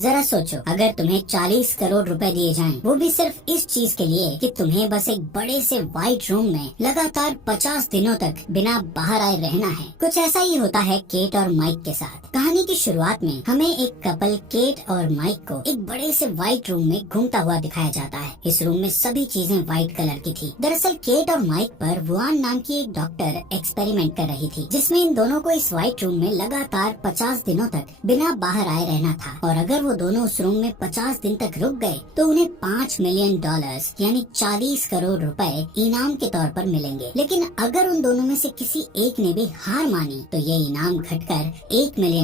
जरा सोचो, अगर तुम्हें 40 करोड़ रुपए दिए जाएं, वो भी सिर्फ इस चीज के लिए कि तुम्हें बस एक बड़े से व्हाइट रूम में लगातार 50 दिनों तक बिना बाहर आए रहना है। कुछ ऐसा ही होता है केट और माइक के साथ। कहानी की शुरुआत में हमें एक कपल केट और माइक को एक बड़े से व्हाइट रूम में घूमता हुआ दिखाया जाता है। इस रूम में सभी चीजें व्हाइट कलर की थी। दरअसल केट और माइक पर वुआन नाम की एक डॉक्टर एक्सपेरिमेंट कर रही थी, जिसमें इन दोनों को इस व्हाइट रूम में लगातार 50 दिनों तक बिना बाहर आए रहना था। और अगर वो दोनों उस रूम में 50 दिन तक रुक गए तो उन्हें $5 मिलियन यानी 40 करोड़ रुपए इनाम के तौर पर मिलेंगे। लेकिन अगर उन दोनों में से किसी एक ने भी हार मानी तो ये इनाम घटकर $1 मिलियन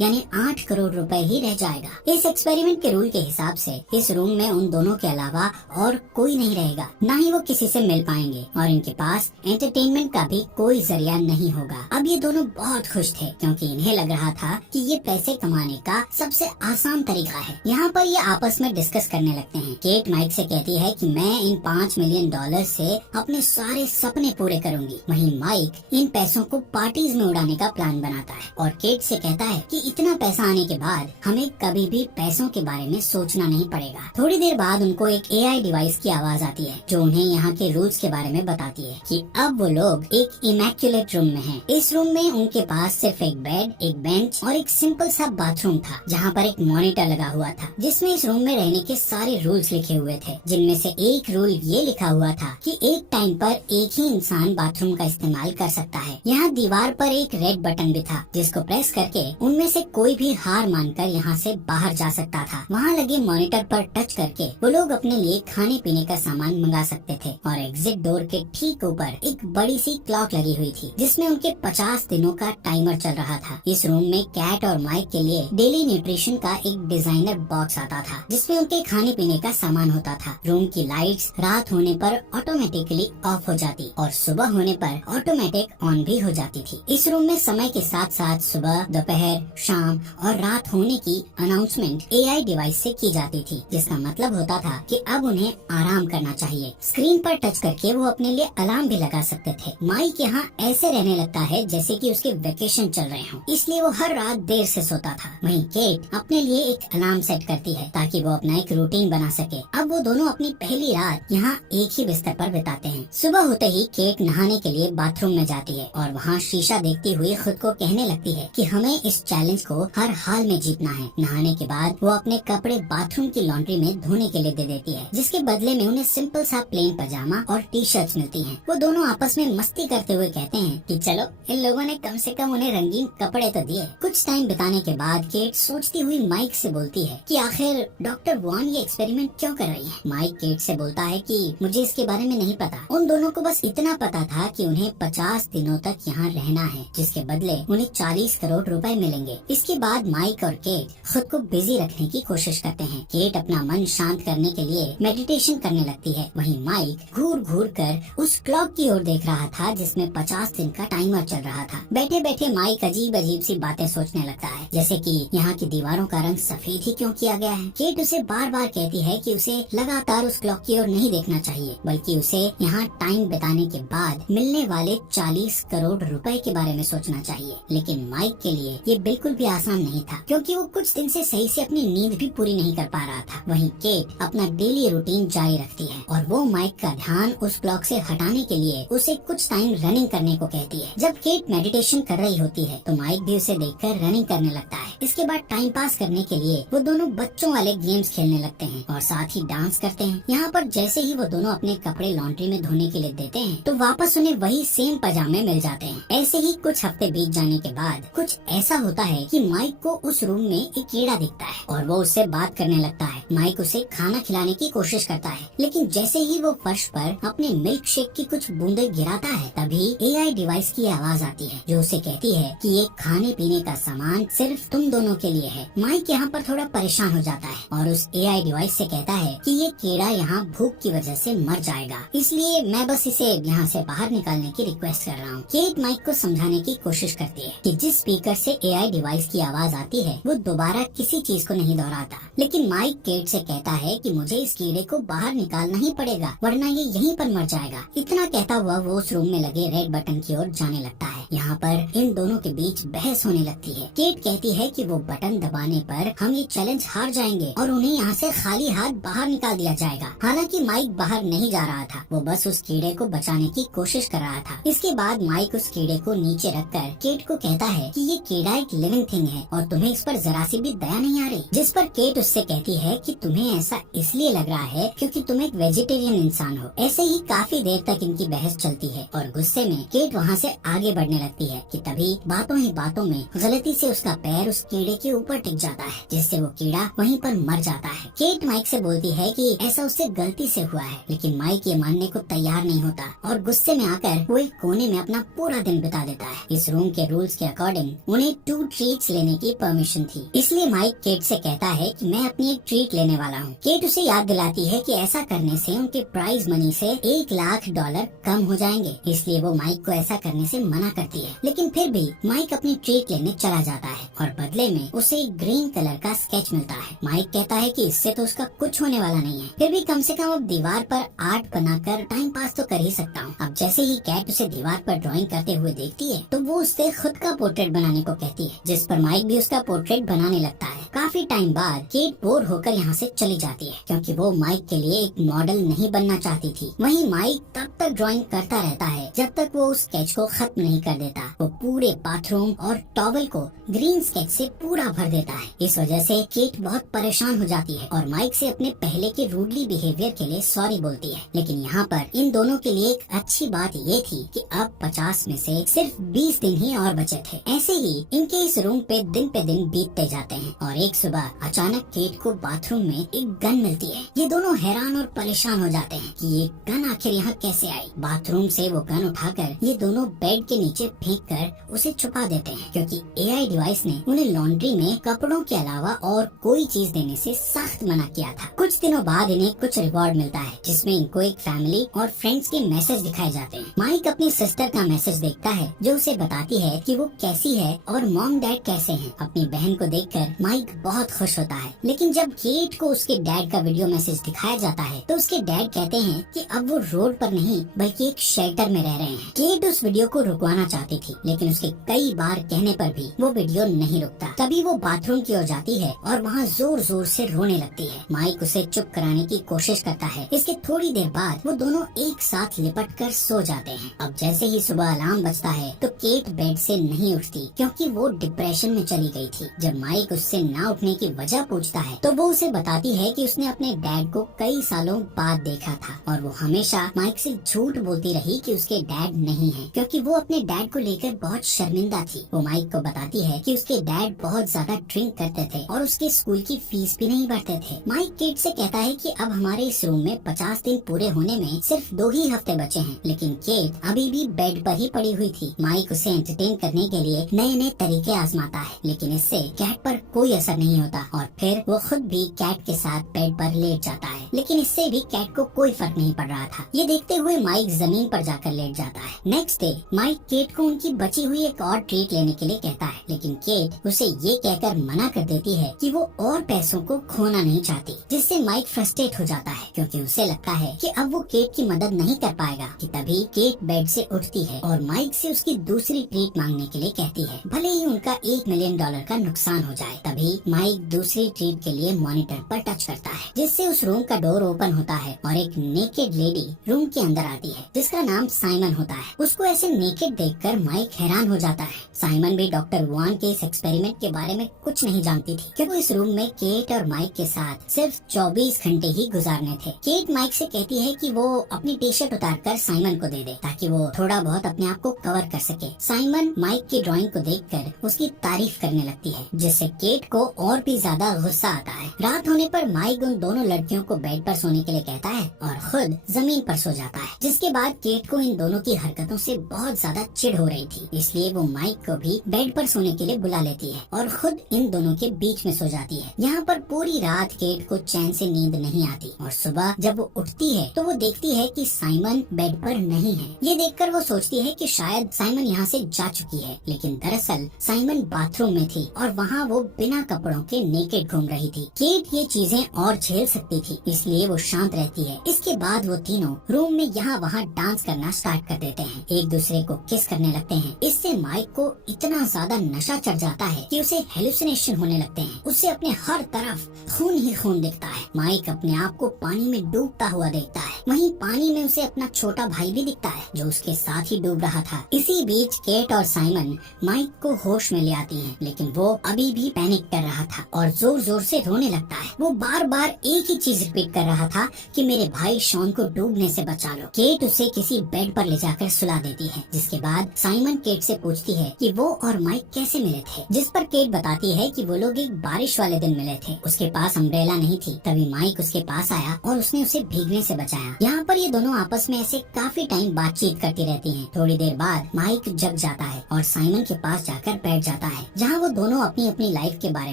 यानी 8 करोड़ रुपए ही रह जाएगा। इस एक्सपेरिमेंट के रूल के हिसाब से इस रूम में उन दोनों के अलावा और कोई नहीं रहेगा, न ही वो किसी से मिल पाएंगे और इनके पास एंटरटेनमेंट का भी कोई जरिया नहीं होगा। अब ये दोनों बहुत खुश थे क्योंकि इन्हें लग रहा था कि ये पैसे कमाने का सबसे आसान तरीका है। यहाँ पर ये आपस में डिस्कस करने लगते हैं। केट माइक से कहती है कि मैं इन $5 मिलियन से अपने सारे सपने पूरे करूंगी। वहीं माइक इन पैसों को पार्टीज में उड़ाने का प्लान बनाता है और केट से कहता है कि इतना पैसा आने के बाद हमें कभी भी पैसों के बारे में सोचना नहीं पड़ेगा। थोड़ी देर बाद उनको एक AI डिवाइस की आवाज आती है जो उन्हें यहाँ के रूल्स के बारे में बताती है कि अब वो लोग एक इमैक्युलेट रूम में हैं। इस रूम में उनके पास सिर्फ एक बेड, एक बेंच और एक सिंपल सा बाथरूम था, जहाँ पर एक मॉनिटर लगा हुआ था जिसमें इस रूम में रहने के सारे रूल्स लिखे हुए थे, जिनमें से एक रूल ये लिखा हुआ था कि एक टाइम पर एक ही इंसान बाथरूम का इस्तेमाल कर सकता है। यहाँ दीवार पर एक रेड बटन भी था जिसको प्रेस करके उनमें से कोई भी हार मानकर यहाँ से बाहर जा सकता था। वहाँ लगे मॉनिटर पर टच करके वो लोग अपने लिए खाने पीने का सामान मंगा सकते थे और एग्जिट डोर के ठीक ऊपर एक बड़ी सी क्लॉक लगी हुई थी जिसमें उनके 50 दिनों का टाइमर चल रहा था। इस रूम में कैट और माइक के लिए डेली न्यूट्रिशन का एक डिजाइनर बॉक्स आता था जिसमें उनके खाने पीने का सामान होता था। रूम की लाइट्स रात होने पर ऑटोमेटिकली ऑफ हो जाती और सुबह होने पर ऑटोमेटिक ऑन भी हो जाती थी। इस रूम में समय के साथ साथ सुबह, दोपहर, शाम और रात होने की अनाउंसमेंट AI डिवाइस से की जाती थी, जिसका मतलब होता था कि अब उन्हें आराम करना चाहिए। स्क्रीन पर टच करके वो अपने लिए अलार्म भी लगा सकते थे। माइक यहाँ ऐसे रहने लगता है जैसे कि उसके वेकेशन चल रहे हों, इसलिए वो हर रात देर से सोता था। वहीं केट अपने लिए एक अलार्म सेट करती है ताकि वो अपना एक रूटीन बना सके। अब वो दोनों अपनी पहली रात यहाँ एक ही बिस्तर पर बिताते हैं। सुबह होते ही केट नहाने के लिए बाथरूम में जाती है और वहाँ शीशा देखती हुई खुद को कहने लगती है कि हमें इस चैलेंज को हर हाल में जीतना है। नहाने के बाद वो अपने कपड़े बाथरूम की लॉन्ड्री में धोने के लिए दे देती है, जिसके बदले में उन्हें सिंपल सा प्लेन पजामा और T-शर्ट्स मिलती हैं। वो दोनों आपस में मस्ती करते हुए कहते हैं कि चलो, इन लोगों ने कम से कम उन्हें रंगीन कपड़े तो दिए। कुछ टाइम बिताने के बाद केट सोचती हुई माइक से बोलती है कि आखिर डॉक्टर वुआन ये एक्सपेरिमेंट क्यों कर रही है। माइक केट से बोलता है कि मुझे इसके बारे में नहीं पता। उन दोनों को बस इतना पता था कि उन्हें 50 दिनों तक यहाँ रहना है, जिसके बदले उन्हें 40 करोड़ रुपए मिलेंगे। इसके बाद माइक और केट खुद को बिजी रखने की कोशिश करते हैं। केट अपना मन शांत करने के लिए मेडिटेशन करने लगती है। वहीं माइक घूर घूर कर उस क्लॉक की ओर देख रहा था जिसमें 50 दिन का टाइमर चल रहा था। बैठे बैठे माइक अजीब अजीब सी बातें सोचने लगता है, जैसे कि यहाँ की दीवारों का रंग सफेद ही क्यों किया गया है। केट उसे बार बार कहती है कि उसे लगातार उस क्लॉक की ओर नहीं देखना चाहिए, बल्कि उसे यहाँ टाइम बिताने के बाद मिलने वाले 40 करोड़ रुपए के बारे में सोचना चाहिए। लेकिन माइक के लिए ये बिल्कुल भी आसान नहीं था क्योंकि वो कुछ दिन से सही से अपनी नींद भी पूरी नहीं कर पा रहा था। वहीं केट अपना डेली रूटीन जारी रखती है और वो माइक का ध्यान उस क्लॉक से हटाने के लिए उसे कुछ टाइम रनिंग करने को कहती है। जब केट मेडिटेशन कर रही होती है तो माइक भी उसे देखकर रनिंग करने लगता है। इसके बाद टाइम पास करने के लिए वो दोनों बच्चों वाले गेम्स खेलने लगते हैं और साथ ही डांस करते हैं। यहाँ पर जैसे ही वो दोनों अपने कपड़े लॉन्ड्री में धोने के लिए देते हैं तो वापस उन्हें वही सेम पजामे मिल जाते हैं। ऐसे ही कुछ हफ्ते बीत जाने के बाद कुछ ऐसा होता है कि माइक को उस रूम में एक कीड़ा दिखता है और वो उससे बात करने लगता है। माइक उसे खाना खिलाने की कोशिश करता है, लेकिन जैसे ही वो फर्श पर अपने मिल्क शेक की कुछ बूंदे गिराता है तभी AI डिवाइस की आवाज आती है जो उसे कहती है कि ये खाने पीने का सामान सिर्फ तुम दोनों के लिए है। माइक यहाँ पर थोड़ा परेशान हो जाता है और उस AI डिवाइस से कहता है कि ये कीड़ा यहाँ भूख की वजह से मर जाएगा, इसलिए मैं बस इसे यहाँ से बाहर निकालने की रिक्वेस्ट कर रहा हूँ। केट माइक को समझाने की कोशिश करती है कि जिस स्पीकर से AI डिवाइस की आवाज आती है वो दोबारा किसी चीज को नहीं दोहराता, लेकिन माइक केट केट से कहता है कि मुझे इस कीड़े को बाहर निकालना ही पड़ेगा वरना ये यहीं पर मर जाएगा। इतना कहता हुआ वो उस रूम में लगे रेड बटन की ओर जाने लगता है। यहाँ पर इन दोनों के बीच बहस होने लगती है। केट कहती है कि वो बटन दबाने पर हम ये चैलेंज हार जाएंगे और उन्हें यहाँ से खाली हाथ बाहर निकाल दिया जाएगा। हालांकि माइक बाहर नहीं जा रहा था, वो बस उस कीड़े को बचाने की कोशिश कर रहा था। इसके बाद माइक उस कीड़े को नीचे रखकर केट को कहता है कि ये कीड़ा एक लिविंग थिंग है और तुम्हें इस पर जरा सी भी दया नहीं आ रही। जिस पर केट उससे कहती है कि तुम्हें ऐसा इसलिए लग रहा है क्योंकि तुम एक वेजिटेरियन इंसान हो। ऐसे ही काफी देर तक इनकी बहस चलती है और गुस्से में केट वहाँ से आगे बढ़ने लगती है कि तभी बातों ही बातों में गलती से उसका पैर उस कीड़े के ऊपर टिक जाता है, जिससे वो कीड़ा वहीं पर मर जाता है। केट माइक से बोलती है कि ऐसा उससे गलती से हुआ है, लेकिन माइक ये मानने को तैयार नहीं होता और गुस्से में आकर वो एक कोने में अपना पूरा दिन बिता देता है। इस रूम के रूल्स के अकॉर्डिंग उन्हें 2 ट्रीट्स लेने की परमिशन थी, इसलिए माइक केट से कहता है कि मैं अपनी एक ट्रीट लेने वाला हूँ। केट उसे याद दिलाती है कि ऐसा करने से उनके प्राइज मनी से $1,00,000 कम हो जाएंगे, इसलिए वो माइक को ऐसा करने से मना करती है। लेकिन फिर भी माइक अपनी ट्रीट लेने चला जाता है और बदले में उसे एक ग्रीन कलर का स्केच मिलता है। माइक कहता है कि इससे तो उसका कुछ होने वाला नहीं है, फिर भी कम से कम अब दीवार पर आर्ट बनाकर टाइम पास तो कर ही सकता हूँ। अब जैसे ही कैट उसे दीवार पर ड्राइंग करते हुए देखती है तो वो उससे खुद का पोर्ट्रेट बनाने को कहती है, जिस पर माइक भी उसका पोर्ट्रेट बनाने लगता है। काफी टाइम बाद केट बोर होकर यहाँ से चली जाती है क्योंकि वो माइक के लिए एक मॉडल नहीं बनना चाहती थी। वहीं माइक तब तक ड्राइंग करता रहता है जब तक वो उस स्केच को खत्म नहीं कर देता। वो पूरे बाथरूम और टॉवल को ग्रीन स्केच से पूरा भर देता है। इस वजह से केट बहुत परेशान हो जाती है और माइक से अपने पहले के रूडली बिहेवियर के लिए सॉरी बोलती है। लेकिन यहाँ पर इन दोनों के लिए एक अच्छी बात ये थी कि अब 50 में से सिर्फ 20 दिन ही और बचे थे। ऐसे ही इनके इस रूम पे दिन बीतते जाते हैं और एक सुबह अचानक केट को बाथरूम में एक गन मिलती है। ये दोनों हैरान और परेशान हो जाते हैं कि ये गन आखिर यहाँ कैसे आई। बाथरूम से वो गन उठाकर ये दोनों बेड के नीचे फेंक कर उसे छुपा देते हैं क्योंकि एआई डिवाइस ने उन्हें लॉन्ड्री में कपड़ों के अलावा और कोई चीज देने से सख्त मना किया था। कुछ दिनों बाद इन्हें कुछ रिवॉर्ड मिलता है जिसमें इनको एक फैमिली और फ्रेंड्स के मैसेज दिखाए जाते हैं। माइक अपनी सिस्टर का मैसेज देखता है जो उसे बताती है कि वो कैसी है और मॉम डैड कैसे हैं। अपनी बहन को देखकर माइक बहुत खुश होता है, लेकिन जब केट को उसके डैड का वीडियो मैसेज दिखाया जाता है तो उसके डैड कहते हैं कि अब वो रोड पर नहीं बल्कि एक शेल्टर में रह रहे हैं। केट उस वीडियो को रुकवाना चाहती थी, लेकिन उसके कई बार कहने पर भी वो वीडियो नहीं रुकता। तभी वो बाथरूम की ओर जाती है और वहाँ जोर जोर से रोने लगती है। माइक उसे चुप कराने की कोशिश करता है। इसके थोड़ी देर बाद वो दोनों एक साथ लिपट कर सो जाते हैं। अब जैसे ही सुबह अलार्म बजता है तो केट बेड से नहीं उठती क्योंकि वो डिप्रेशन में चली गई थी। जब माइक उससे ना उठने की वजह पूछता है तो वो उसे बताती है कि उसने अपने डैड को कई सालों बाद देखा था और वो हमेशा माइक से झूठ बोलती रही कि उसके डैड नहीं है क्योंकि वो अपने डैड को लेकर बहुत शर्मिंदा थी। वो माइक को बताती है कि उसके डैड बहुत ज्यादा ड्रिंक करते थे और उसके स्कूल की फीस भी नहीं भरते थे। माइक केट से कहता है कि अब हमारे इस रूम में 50 दिन पूरे होने में सिर्फ 2 ही हफ्ते बचे हैं, लेकिन केट अभी भी बेड पर ही पड़ी हुई थी। माइक उसे एंटरटेन करने के लिए नए नए तरीके आजमाता है, लेकिन इससे कैट पर कोई असर नहीं होता और फिर वो खुद भी कैट के साथ बेड पर लेट जाता है, लेकिन इससे भी कैट को कोई फर्क नहीं पड़ रहा था। ये देखते हुए माइक जमीन पर जाकर लेट जाता है। नेक्स्ट डे माइक केट को उनकी बची हुई एक और ट्रीट लेने के लिए कहता है, लेकिन केट उसे ये कहकर मना कर देती है कि वो और पैसों को खोना नहीं चाहती, जिससे माइक फ्रस्ट्रेट हो जाता है क्योंकि उसे लगता है कि अब वो केट की मदद नहीं कर पाएगा। कि तभी केट बेड से उठती है और माइक से उसकी दूसरी ट्रीट मांगने के लिए कहती है, भले ही उनका $1 मिलियन का नुकसान हो जाए। तभी माइक दूसरी ट्रीट के लिए मॉनिटर पर टच करता है, जिससे उस रूम का डोर ओपन होता है और एक नेकेड लेडी रूम के अंदर आती है जिसका नाम साइमन होता है। उसको ऐसे नेकेड देखकर माइक हैरान हो जाता है। साइमन भी डॉक्टर वान के इस एक्सपेरिमेंट के बारे में कुछ नहीं जानती थी क्योंकि इस रूम में केट और माइक के साथ सिर्फ 24 घंटे ही गुजारने थे। केट माइक से कहती है कि वो अपनी टी शर्ट उतारकर साइमन को दे दे ताकि वो थोड़ा बहुत अपने आप को कवर कर सके। साइमन माइक की ड्राइंग को देखकर उसकी तारीफ करने लगती है, जिससे केट को और भी ज्यादा गुस्सा आता है। रात होने पर माइक उन दोनों लड़कियों को बेड बेड पर सोने के लिए कहता है और खुद जमीन पर सो जाता है। जिसके बाद केट को इन दोनों की हरकतों से बहुत ज्यादा चिढ़ हो रही थी, इसलिए वो माइक को भी बेड पर सोने के लिए बुला लेती है और खुद इन दोनों के बीच में सो जाती है। यहाँ पर पूरी रात केट को चैन से नींद नहीं आती और सुबह जब वो उठती है तो वो देखती है कि साइमन बेड पर नहीं है। ये देखकर वो सोचती है कि शायद साइमन यहाँ से जा चुकी है, लेकिन दरअसल साइमन बाथरूम में थी और वहाँ वो बिना कपड़ों के नेकेड घूम रही थी। केट ये चीजें और झेल सकती थी, इसलिए वो शांत रहती है। इसके बाद वो तीनों रूम में यहाँ वहाँ डांस करना स्टार्ट कर देते हैं, एक दूसरे को किस करने लगते हैं। इससे माइक को इतना ज्यादा नशा चढ़ जाता है कि उसे हेलुसिनेशन होने लगते हैं। उसे अपने हर तरफ खून ही खून दिखता है। माइक अपने आप को पानी में डूबता हुआ देखता है, वहीं पानी में उसे अपना छोटा भाई भी दिखता है जो उसके साथ ही डूब रहा था। इसी बीच केट और साइमन माइक को होश में ले आती हैं, लेकिन वो अभी भी पैनिक कर रहा था और जोर जोर से रोने लगता है। वो बार बार एक ही चीज रिपीट कर रहा था कि मेरे भाई शॉन को डूबने से बचा लो। केट उसे किसी बेड पर ले जाकर सुला देती है, जिसके बाद साइमन केट से पूछती है कि वो और माइक कैसे मिले थे, जिस पर केट बताती है कि वो लोग एक बारिश वाले दिन मिले थे। उसके पास अम्ब्रेला नहीं थी, तभी माइक उसके पास आया और उसने उसे भीगने से बचाया। यहाँ पर ये दोनों आपस में ऐसे काफी टाइम बातचीत करती रहती हैं। थोड़ी देर बाद माइक जग जाता है और साइमन के पास जाकर बैठ जाता है, जहाँ वो दोनों अपनी अपनी लाइफ के बारे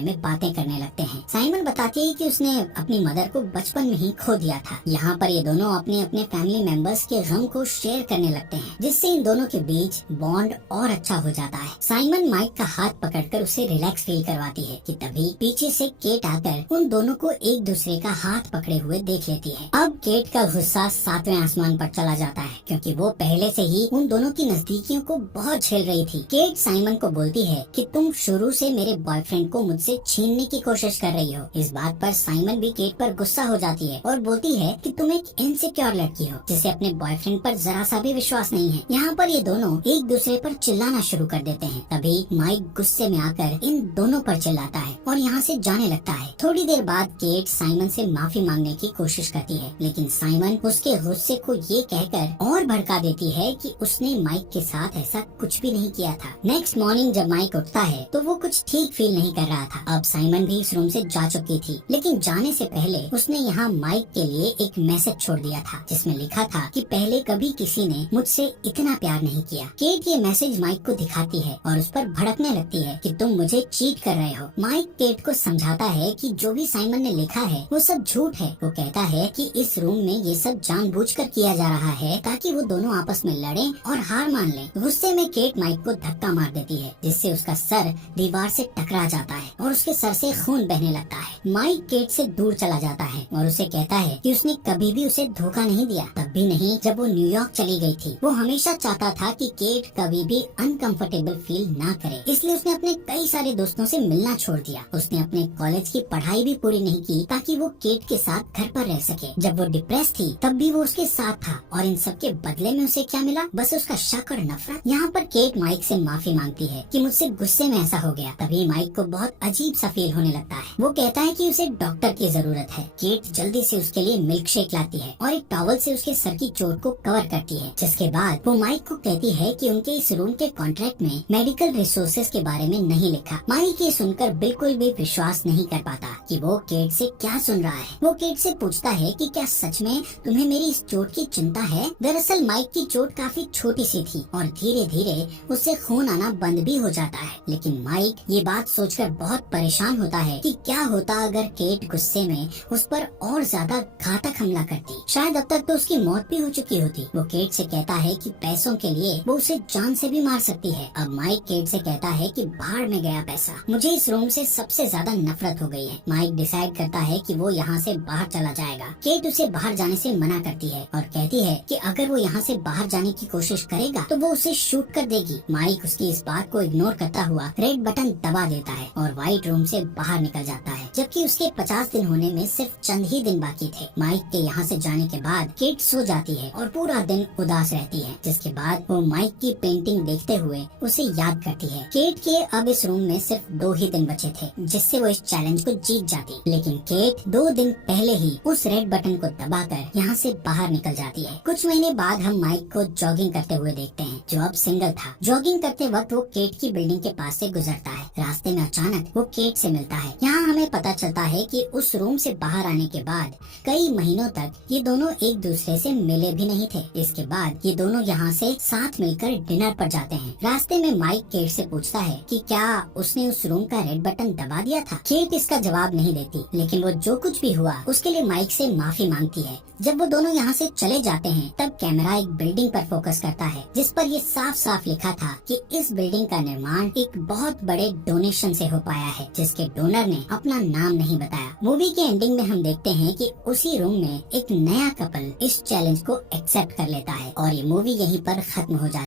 में बातें करने लगते हैं। साइमन बताती है कि उसने अपनी मदर को बचपन में ही खो दिया था। यहाँ पर ये दोनों अपने अपने फैमिली मेंबर्स के गम को शेयर करने लगते हैं, जिससे इन दोनों के बीच बॉन्ड और अच्छा हो जाता है। साइमन माइक का हाथ पकड़कर उसे रिलैक्स फील करवाती है कि तभी पीछे से केट आकर उन दोनों को एक दूसरे का हाथ पकड़े हुए देख लेती है। अब केट का गुस्सा 7वें आसमान पर चला जाता है, क्योंकि वो पहले से ही उन दोनों की नजदीकियों को बहुत झेल रही थी। केट साइमन को बोलती है कि तुम शुरू से मेरे बॉयफ्रेंड को मुझसे छीनने की कोशिश कर रही हो। इस बात पर साइमन भी केट पर गुस्सा हो जाती है और बोलती है कि तुम एक इनसिक्योर लड़की हो, जिसे अपने बॉयफ्रेंड पर जरा सा भी विश्वास नहीं है। यहाँ पर ये दोनों एक दूसरे पर चिल्लाना शुरू कर देते हैं। तभी माइक गुस्से में आकर इन दोनों पर चिल्लाता है और यहाँ से जाने लगता है। थोड़ी देर बाद केट साइमन से माफी मांगने की कोशिश करती है, लेकिन साइमन उसके गुस्से को ये कहकर और भड़का देती है कि उसने माइक के साथ ऐसा कुछ भी नहीं किया था। नेक्स्ट मॉर्निंग जब माइक उठता है तो वो कुछ ठीक फील नहीं कर रहा था। अब साइमन भी इस रूम से जा चुकी थी, लेकिन जाने से पहले उसने यहाँ माइक के लिए एक मैसेज छोड़ दिया था, जिसमें लिखा था कि पहले कभी किसी ने मुझसे इतना प्यार नहीं किया। केट ये मैसेज माइक को दिखाती है और उस पर भड़कने लगती है कि तुम मुझे चीट कर रहे हो। माइक केट को समझाता है कि जो भी साइमन ने लिखा है वो सब झूठ है। वो कहता है कि इस रूम में ये सब जानबूझकर किया जा रहा है ताकि वो दोनों आपस में लड़ें और हार मान लें। गुस्से में केट माइक को धक्का मार देती है, जिससे उसका सर दीवार से टकरा जाता है और उसके सर से खून बहने लगता है। माइक केट से दूर चला जाता है और उसे कहता है कि उसने कभी भी उसे धोखा नहीं दिया, तब भी नहीं जब वो न्यूयॉर्क चली गई थी। वो हमेशा चाहता था कि केट कभी भी अनकंफर्टेबल फील ना करे, इसलिए उसने अपने कई सारे दोस्तों से मिलना छोड़ दिया। उसने अपने कॉलेज की पढ़ाई भी पूरी नहीं की ताकि वो केट के साथ घर पर रह सके। जब वो डिप्रेस थी तब भी वो उसके साथ था और इन सब के बदले में उसे क्या मिला? बस उसका शक और नफरत। यहाँ पर केट माइक से माफी मांगती है कि मुझसे गुस्से में ऐसा हो गया। तभी माइक को बहुत अजीब सा फील होने लगता है। वो कहता है कि उसे डॉक्टर की जरूरत है। केट जल्दी से उसके लिए मिल्क शेक लाती है और एक टॉवल से उसके सर की चोट को कवर करती है, जिसके बाद वो माइक को कहती है कि उनके इस रूम के कॉन्ट्रैक्ट में मेडिकल रिसोर्सेज के बारे में नहीं लिखा। माइक ये सुनकर बिल्कुल भी विश्वास नहीं कर पाता कि वो केट से क्या सुन रहा है। वो केट से पूछता है कि क्या सच में तुम्हें मेरी इस चोट की चिंता है? दरअसल माइक की चोट काफी छोटी सी थी और धीरे धीरे उससे खून आना बंद भी हो जाता है, लेकिन माइक ये बात सोचकर बहुत परेशान होता है कि क्या होता अगर केट गुस्से में उस पर और ज्यादा घातक हमला करती। शायद अब तक तो उसकी मौत भी हो चुकी होती। वो केट से कहता है कि पैसों के लिए वो उसे जान से भी मार सकती है। अब माइक केट से कहता है कि भाड़ में गया पैसा, मुझे इस रूम से सबसे ज्यादा नफरत हो गई है। माइक डिसाइड करता है कि वो यहाँ से बाहर चला जाएगा। केट उसे बाहर जाने से मना करती है और कहती है कि अगर वो यहाँ से बाहर जाने की कोशिश करेगा तो वो उसे शूट कर देगी। माइक उसकी इस बात को इग्नोर करता हुआ रेड बटन दबा देता है और व्हाइट रूम से बाहर निकल जाता है, जबकि उसके 50 दिन होने में सिर्फ चंद ही दिन बाकी थे। माइक के यहाँ से जाने के बाद केट सो जाती है और पूरा दिन उदास रहती है, जिसके बाद वो माइक की पेंटिंग देखते हुए उसे याद करती है। केट के अब इस रूम में सिर्फ 2 ही दिन बचे थे जिससे वो इस चैलेंज को जीत जाती, लेकिन केट 2 दिन पहले ही उस रेड बटन को दबाकर यहाँ से बाहर निकल जाती है। कुछ महीने बाद हम माइक को जॉगिंग करते हुए देखते हैं, जो अब सिंगल था। जॉगिंग करते वक्त वो केट की बिल्डिंग के पास से गुजरता है। रास्ते में अचानक वो केट से मिलता है। यहाँ यहाँ हमें पता चलता है कि उस रूम से बाहर आने के बाद कई महीनों तक ये दोनों एक दूसरे से मिले भी नहीं थे। इसके बाद ये दोनों यहाँ से साथ मिलकर डिनर पर जाते हैं। रास्ते में माइक केट से पूछता है कि क्या उसने उस रूम का रेड बटन दबा दिया था। केट इसका जवाब नहीं देती, लेकिन वो जो कुछ भी हुआ उसके लिए माइक से माफी मांगती है। जब वो दोनों यहाँ से चले जाते हैं तब कैमरा एक बिल्डिंग पर फोकस करता है जिस पर ये साफ साफ लिखा था कि इस बिल्डिंग का निर्माण एक बहुत बड़े डोनेशन से हो पाया है, जिसके डोनर ने अपना नाम नहीं बताया। मूवी के एंडिंग में हम देखते हैं कि उसी रूम में एक नया कपल इस चैलेंज को एक्सेप्ट कर लेता है और ये मूवी यहीं पर खत्म हो जाती है।